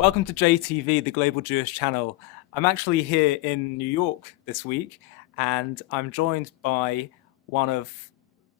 Welcome to JTV, the Global Jewish Channel. I'm actually here in New York this week, and I'm joined by one of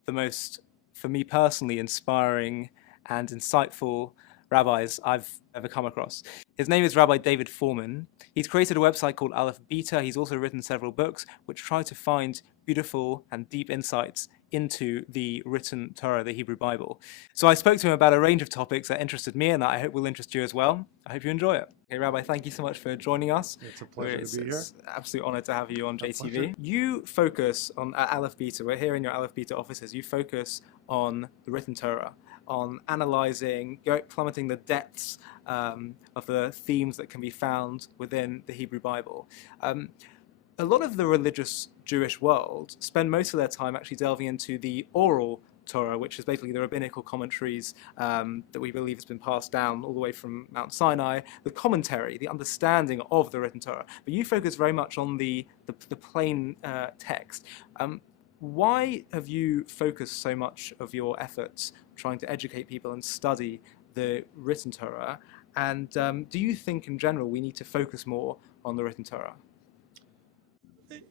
the most, for me personally, inspiring and insightful rabbis I've ever come across. His name is Rabbi David Fohrman. He's created a website called Aleph Beta. He's also written several books which try to find beautiful and deep insights into the written Torah, the Hebrew Bible. So I spoke to him about a range of topics that interested me and that I hope will interest you as well. I hope you enjoy it. Okay, Rabbi, thank you so much for joining us. It's a pleasure to be here. It's an absolute honor to have you on JTV. Pleasure. You focus on, at Aleph Beta, we're here in your Aleph Beta offices, you focus on the written Torah, on analyzing, plummeting the depths of the themes that can be found within the Hebrew Bible. A lot of the religious Jewish world spend most of their time actually delving into the oral Torah, which is basically the rabbinical commentaries that we believe has been passed down all the way from Mount Sinai, the commentary, the understanding of the written Torah. But you focus very much on the plain text. Why have you focused so much of your efforts trying to educate people and study the written Torah? And do you think in general we need to focus more on the written Torah?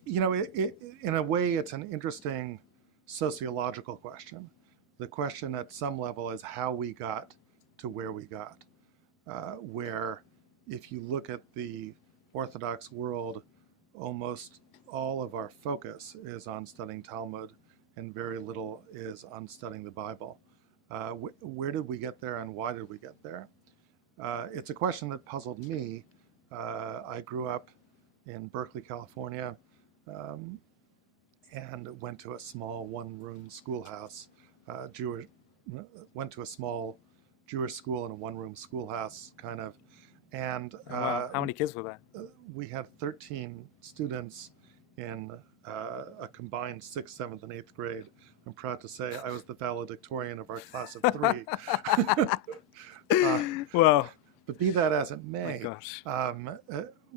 You know, in a way, it's an interesting sociological question. The question at some level is how we got to where we got, where if you look at the Orthodox world, almost all of our focus is on studying Talmud and very little is on studying the Bible. Where did we get there and why did we get there? It's a question that puzzled me. I grew up in Berkeley, California, and went to a small one-room schoolhouse, went to a small Jewish school in a one-room schoolhouse, kind of. And wow. How many kids were there? We had 13 students in a combined 6th, 7th, and 8th grade. I'm proud to say I was the valedictorian of our class of 3. Well, but be that as it may, my gosh.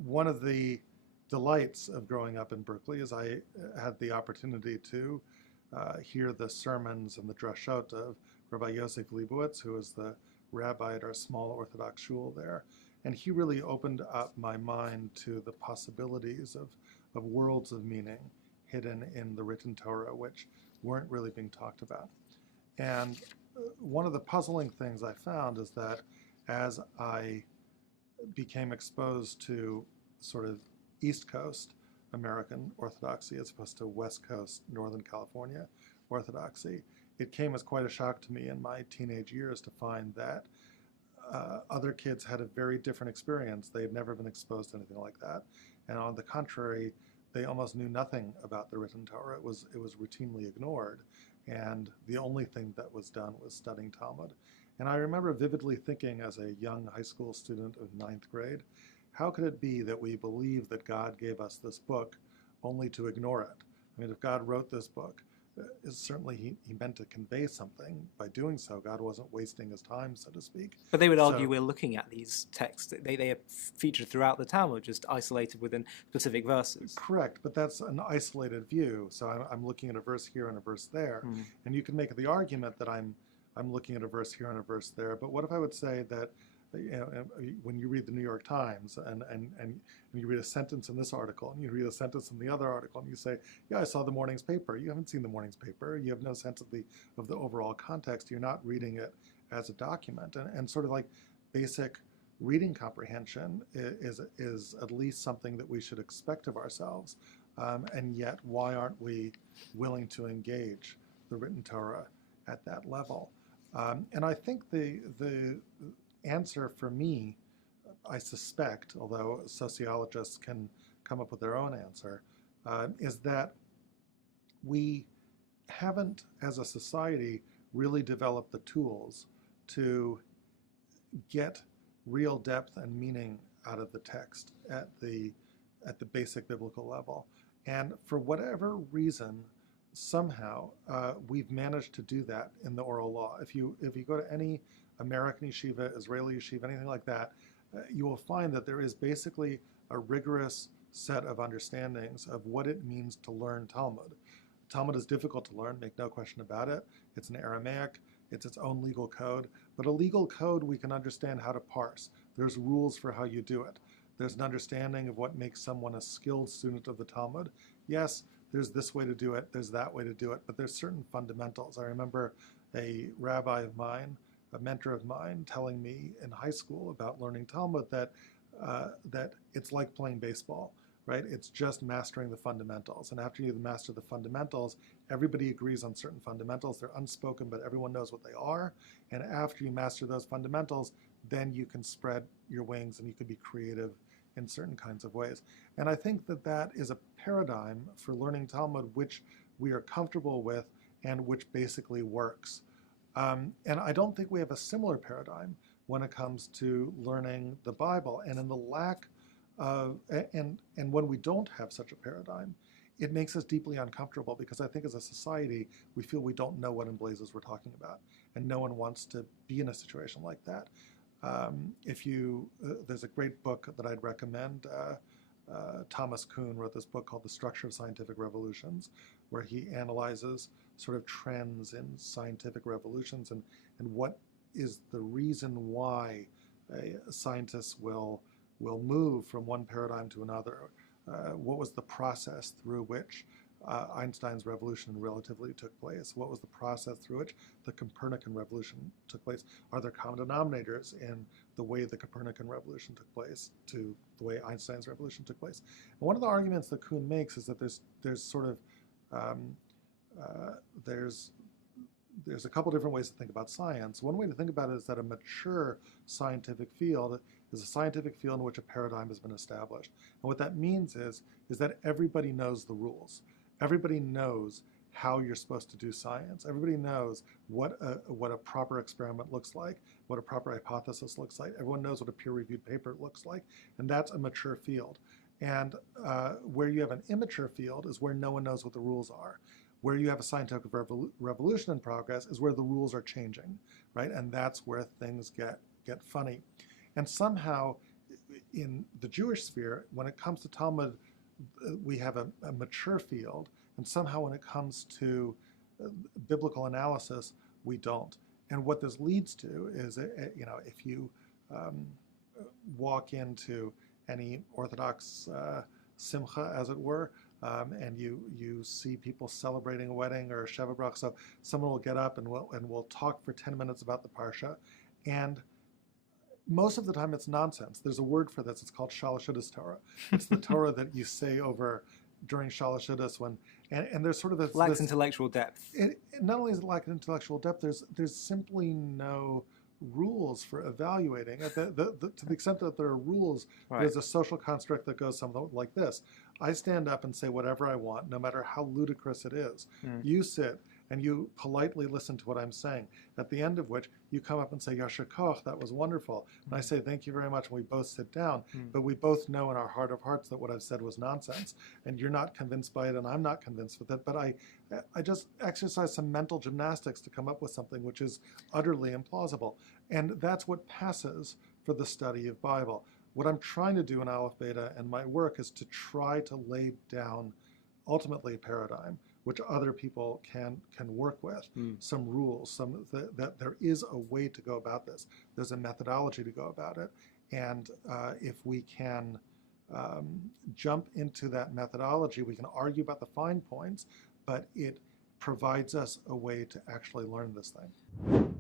One of the delights of growing up in Berkeley is I had the opportunity to hear the sermons and the drashot of Rabbi Yosef Leibowitz, who was the rabbi at our small Orthodox shul there. And he really opened up my mind to the possibilities of worlds of meaning hidden in the written Torah, which weren't really being talked about. And one of the puzzling things I found is that as I became exposed to sort of East Coast American Orthodoxy as opposed to West Coast Northern California Orthodoxy, it came as quite a shock to me in my teenage years to find that other kids had a very different experience. They had never been exposed to anything like that. And on the contrary, they almost knew nothing about the written Torah. It was routinely ignored. And the only thing that was done was studying Talmud. And I remember vividly thinking as a young high school student of 9th grade, how could it be that we believe that God gave us this book only to ignore it? I mean, if God wrote this book, certainly he meant to convey something. By doing so, God wasn't wasting his time, so to speak. But they would argue we're looking at these texts. They are featured throughout the Talmud, just isolated within specific verses. Correct, but that's an isolated view. So I'm looking at a verse here and a verse there. And you can make the argument that I'm looking at a verse here and a verse there. But what if I would say that, you know, when you read the New York Times and you read a sentence in this article and you read a sentence in the other article and you say, yeah, I saw the morning's paper. You haven't seen the morning's paper. You have no sense of the overall context. You're not reading it as a document. And sort of like basic reading comprehension is at least something that we should expect of ourselves. And yet, why aren't we willing to engage the written Torah at that level? And I think the answer for me, I suspect, although sociologists can come up with their own answer, is that we haven't, as a society, really developed the tools to get real depth and meaning out of the text at the basic biblical level. And for whatever reason, somehow we've managed to do that in the oral law. If you go to any American yeshiva, Israeli yeshiva, anything like that, you will find that there is basically a rigorous set of understandings of what it means to learn Talmud. Talmud is difficult to learn, make no question about it. It's an Aramaic, it's its own legal code, but a legal code we can understand how to parse. There's rules for how you do it. There's an understanding of what makes someone a skilled student of the Talmud. Yes, there's this way to do it, there's that way to do it, but there's certain fundamentals. I remember a rabbi of mine, a mentor of mine, telling me in high school about learning Talmud that it's like playing baseball, right? It's just mastering the fundamentals. And after you master the fundamentals, everybody agrees on certain fundamentals. They're unspoken, but everyone knows what they are. And after you master those fundamentals, then you can spread your wings and you can be creative in certain kinds of ways. And I think that that is a paradigm for learning Talmud which we are comfortable with and which basically works. And I don't think we have a similar paradigm when it comes to learning the Bible. And in the lack of, and when we don't have such a paradigm, it makes us deeply uncomfortable because I think as a society, we feel we don't know what in blazes we're talking about. And no one wants to be in a situation like that. There's a great book that I'd recommend. Thomas Kuhn wrote this book called The Structure of Scientific Revolutions, where he analyzes sort of trends in scientific revolutions and what is the reason why scientists will move from one paradigm to another. What was the process through which Einstein's revolution in relativity took place? What was the process through which the Copernican revolution took place? Are there common denominators in the way the Copernican revolution took place to the way Einstein's revolution took place? And one of the arguments that Kuhn makes is that there's sort of there's a couple different ways to think about science. One way to think about it is that a mature scientific field is a scientific field in which a paradigm has been established. And what that means is that everybody knows the rules. Everybody knows how you're supposed to do science. Everybody knows what a proper experiment looks like, what a proper hypothesis looks like. Everyone knows what a peer-reviewed paper looks like, and that's a mature field. And where you have an immature field is where no one knows what the rules are. Where you have a scientific revolution in progress is where the rules are changing, right? And that's where things get funny. And somehow, in the Jewish sphere, when it comes to Talmud, we have a mature field, and somehow when it comes to biblical analysis, we don't. And what this leads to is, if you walk into any Orthodox simcha, as it were, and you see people celebrating a wedding or a Sheva Brach, so someone will get up and we'll talk for 10 minutes about the Parsha, and most of the time it's nonsense. There's a word for this. It's called Shalashudas Torah. It's the Torah that you say over during Shalashudas and there's sort of this lacks intellectual depth. Not only is it lack intellectual depth, there's simply no rules for evaluating. To the extent that there are rules, right. There's a social construct that goes something like this. I stand up and say whatever I want, no matter how ludicrous it is. You sit and you politely listen to what I'm saying, at the end of which you come up and say, Yasher Koch, that was wonderful. And I say, thank you very much, and we both sit down. But we both know in our heart of hearts that what I've said was nonsense, and you're not convinced by it, and I'm not convinced with it, but I just exercise some mental gymnastics to come up with something which is utterly implausible. And that's what passes for the study of Bible. What I'm trying to do in Aleph Beta and my work is to try to lay down ultimately a paradigm which other people can work with, some rules, that there is a way to go about this. There's a methodology to go about it. And if we can jump into that methodology, we can argue about the fine points, but it provides us a way to actually learn this thing.